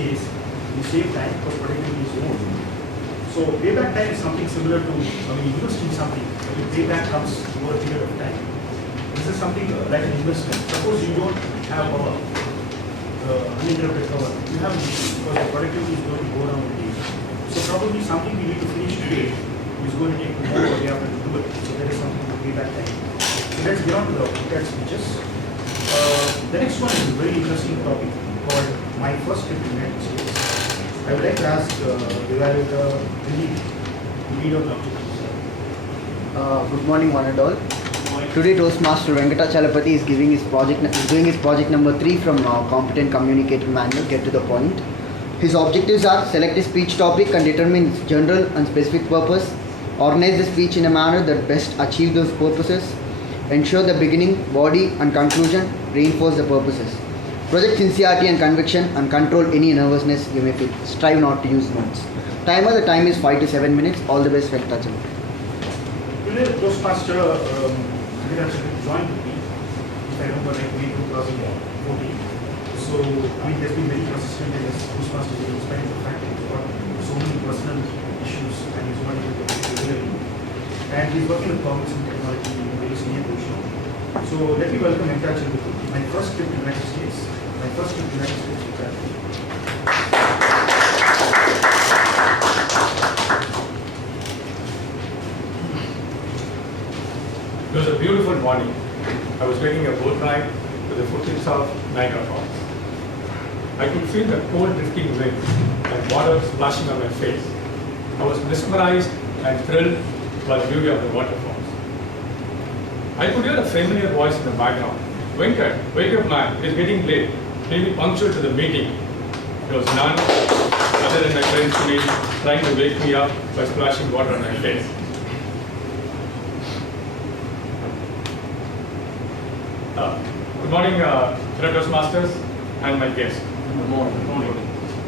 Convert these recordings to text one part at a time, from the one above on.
case, you save time because productivity is own. So payback time is something similar to, when you invest in something, the payback comes over a period of time. This is something like an investment. Suppose you don't have uninterrupted power, you have an issue because the productivity is going to go down with the age. So probably something we need to finish today is going to take more or we have to do it. So there is something to payback time. So let's get on to the prepared speeches. The next one is a very interesting topic called My First Trip to the United States. I would like to ask the evaluator, the lead of the objectives. Good morning, one and all. Today, Toastmaster Venkata Chalapati is doing his project number 3 from Competent Communicator Manual. Get to the point. His objectives are: select a speech topic and determine its general and specific purpose, organize the speech in a manner that best achieves those purposes, ensure the beginning, body, and conclusion reinforce the purposes, project sincerity and conviction, and control any nervousness you may feel. Strive not to use notes. Timer: the time is 5 to 7 minutes. All the best, Venkata Chalapati. Today, the Toastmaster joined with me, if I remember correctly, 2014. So, he has been very consistent in his Toastmaster in spite of the fact that he's got so many personal issues and he's not able to get regularly. And he's working with Cognizant Technology in a very senior position. So, let me welcome Venkata Chalapati. My first trip to the United States. It was a beautiful morning. I was taking a boat ride to the foothills of Niagara Falls. I could feel the cold drifting wind and water splashing on my face. I was mesmerized and thrilled by the beauty of the waterfalls. I could hear a familiar voice in the background. "Venkat, wake up man, it is getting late. Please be punctual to the meeting." There was none other than my friend Sunil trying to wake me up by splashing water on my face. Good morning, fellow Toastmasters and my guests. Good morning.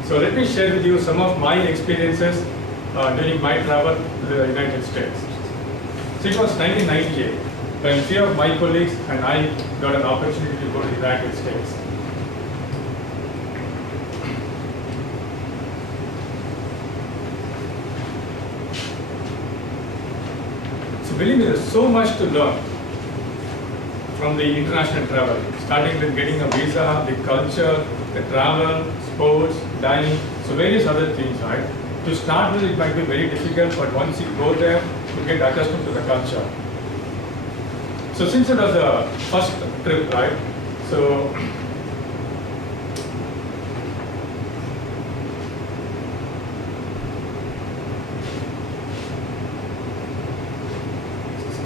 So let me share with you some of my experiences during my travel to the United States. So it was 1998 when few of my colleagues and I got an opportunity to go to the United States. So believe me, there's so much to learn from the international travel, starting with getting a visa, the culture, the travel, sports, dining, so various other things, right? To start with, it might be very difficult, but once you go there, you get accustomed to the culture. So since it was a first trip, right? So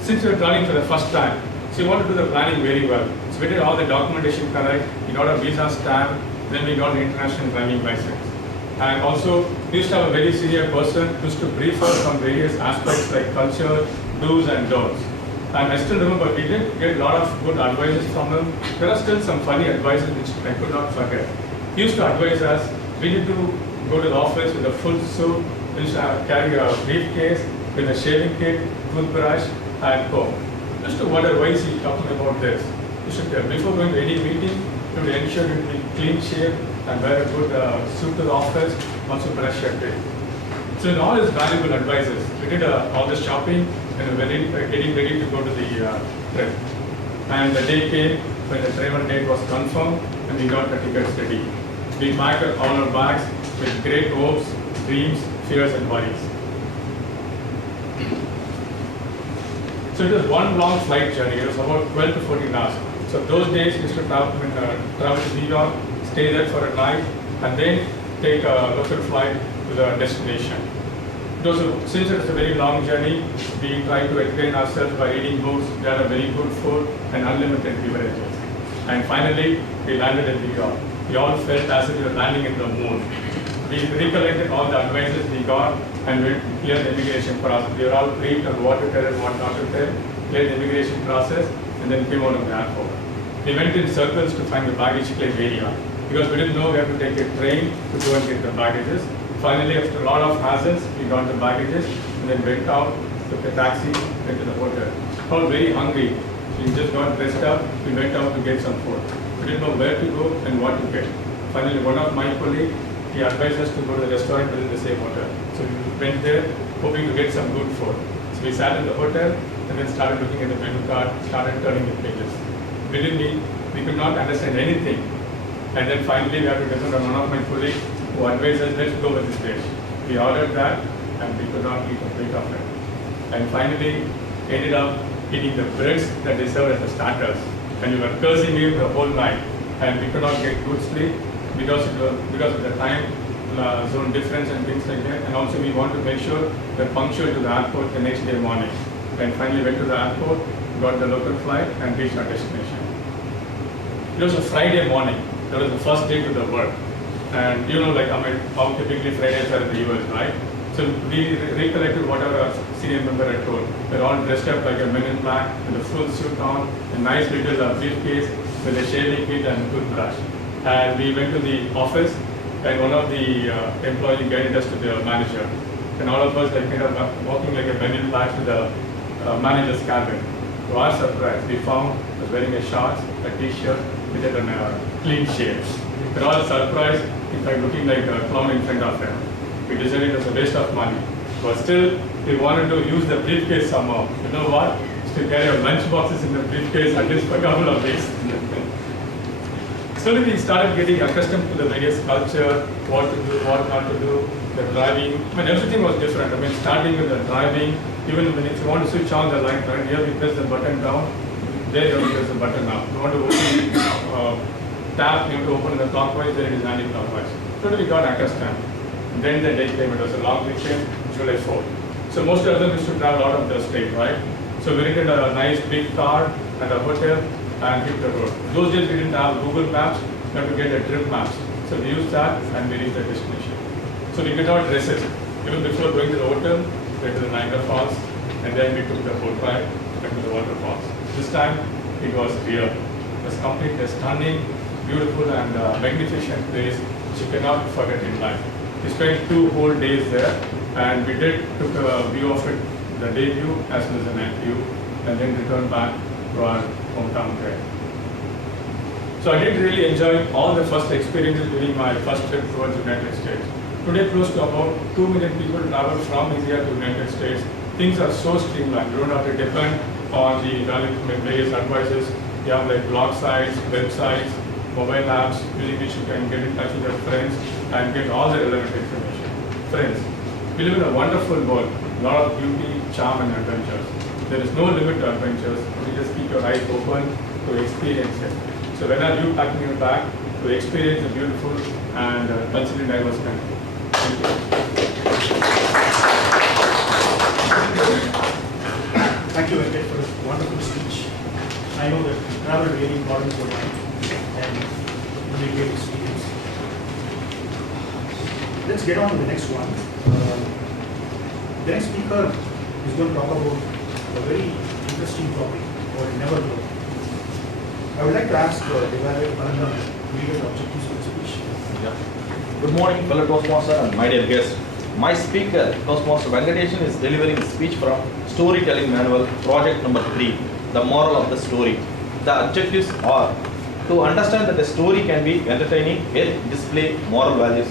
since we were traveling for the first time, so we want to do the planning very well. So we did all the documentation correct, we got a visa stamp, then we got the international driving license. And also, we used to have a very senior person who used to brief us on various aspects like culture, do's and don'ts. And I still remember we did get a lot of good advices from him. There are still some funny advices which I could not forget. He used to advise us, we need to go to the office with a full suit, we used to carry a briefcase with a shaving kit, toothbrush, and comb. Just to wonder why is he talking about this. You should, before going to any meeting, you should ensure you be clean shaved and wear a good suit to the office, also brush your teeth. So in all his valuable advices, we did all the shopping and we were getting ready to go to the trip. And the day came when the travel date was confirmed and we got the tickets ready. We packed all our bags with great hopes, dreams, fears and worries. So it was one long flight journey. It was about 12 to 14 hours. So those days we used to travel to New York, stay there for a night, and then take a local flight to the destination. Since it was a very long journey, we tried to entertain ourselves by reading books. We had a very good food and unlimited beverages. And finally, we landed in New York. We all felt as if we were landing in the moon. We recollected all the advices we got and we cleared the immigration process. We were all briefed on what to tell and what not to tell, cleared the immigration process, and then came out of the airport. We went in circles to find the baggage claim area because we didn't know we had to take a train to go and get the baggages. Finally, after a lot of hassles, we got the baggages and then went out, took a taxi, went to the hotel. All very hungry. We just got dressed up, we went out to get some food. We didn't know where to go and what to get. Finally, one of my colleagues, he advised us to go to the restaurant within the same hotel. So we went there hoping to get some good food. So we sat in the hotel and then started looking at the menu card, started turning the pages. Believe me, we could not understand anything. And then finally we had to depend on one of my colleagues who advised us, let's go with this dish. We ordered that and we could not eat a bit of it. And finally ended up eating the breads that they served as the starters. And we were cursing him the whole night. And we could not get good sleep because of the time zone difference and things like that. And also we want to make sure we're punctual to the airport the next day morning. And finally went to the airport, got the local flight and reached our destination. It was a Friday morning. That was the first day to the work. And you know, like how typically Fridays are in the US, right? So we recollected whatever our senior member had told. We're all dressed up like a men in black with a full suit on, a nice little briefcase with a shaving kit and toothbrush. And we went to the office and one of the employees guided us to the manager. And all of us like kind of walking like a men in black to the manager's cabin. To our surprise, we found he was wearing a shorts, a t-shirt with a clean shave. We're all surprised, in fact looking like a clown in front of him. We decided it was a waste of money. But still, we wanted to use the briefcase somehow. You know what? Still carry our lunch boxes in the briefcase at least for a couple of days. Slowly we started getting accustomed to the various culture, what to do, what not to do, the driving. I mean, everything was different. I mean, starting with the driving, even when if you want to switch on the light, right, here we press the button down, there you press the button up. You want to open, tap, you have to open the clockwise, there it is anti-clockwise. Slowly we got accustomed. Then the day came, it was a long weekend, July 4th. So most of them used to travel out of the state, right? So we rented a nice big car and a hotel and hit the road. Those days we didn't have Google Maps, we had to get a trip maps. So we used that and we reached the destination. So we could not resist. Even before going to the hotel, we went to the Niagara Falls and then we took the boat ride went to the waterfalls. This time it was real. It was completely stunning, beautiful and magnificent place which you cannot forget in life. We spent 2 whole days there and we took a view of it, the day view as well as the night view and then returned back to our hometown there. So I did really enjoy all the first experiences during my first trip towards the United States. Today close to about 2 million people travel from India to the United States. Things are so streamlined. You don't have to depend on the various advisors. You have like blog sites, websites, mobile apps, using which you can get in touch with your friends and get all the relevant information. Friends, we live in a wonderful world, a lot of beauty, charm and adventures. There is no limit to adventures, you just keep your eyes open to experience it. So when are you packing your bag to experience a beautiful and culturally diverse country? Thank you. Thank you, Venkat, for a wonderful speech. I know that travel really broadens your mind and you will get experience. Let's get on to the next one. The next speaker is going to talk about a very interesting topic called Never Grow. I would like to ask Devale Paranam to lead the objectives of the speech. Yeah. Good morning, fellow Toastmaster and my dear guests. My speaker, Toastmaster Venkateshan, is delivering a speech from Storytelling Manual, project number 3, The Moral of the Story. The objectives are to understand that a story can be entertaining yet display moral values,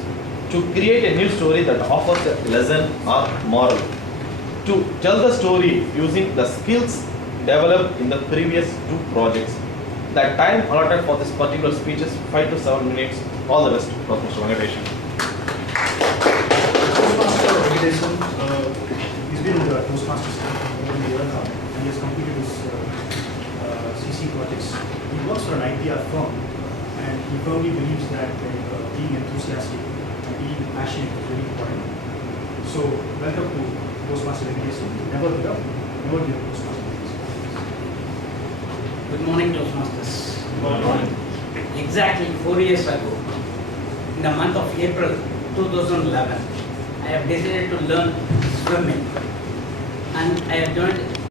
to create a new story that offers a lesson or moral, to tell the story using the skills developed in the previous 2 projects. The time allotted for this particular speech is 5 to 7 minutes. All the best, Mr. Venkateshan. Toastmaster Venkateshan, he's been in the Toastmaster staff for more than a year now and he has completed his CC projects. He works for an IPR firm and he firmly believes that being enthusiastic and being passionate is very important. So, welcome to Toastmaster Venkateshan. Never give up, never give up Toastmaster. Good morning, Toastmasters. Good morning. Exactly 4 years ago, in the month of April 2011, I have decided to learn swimming and I have joined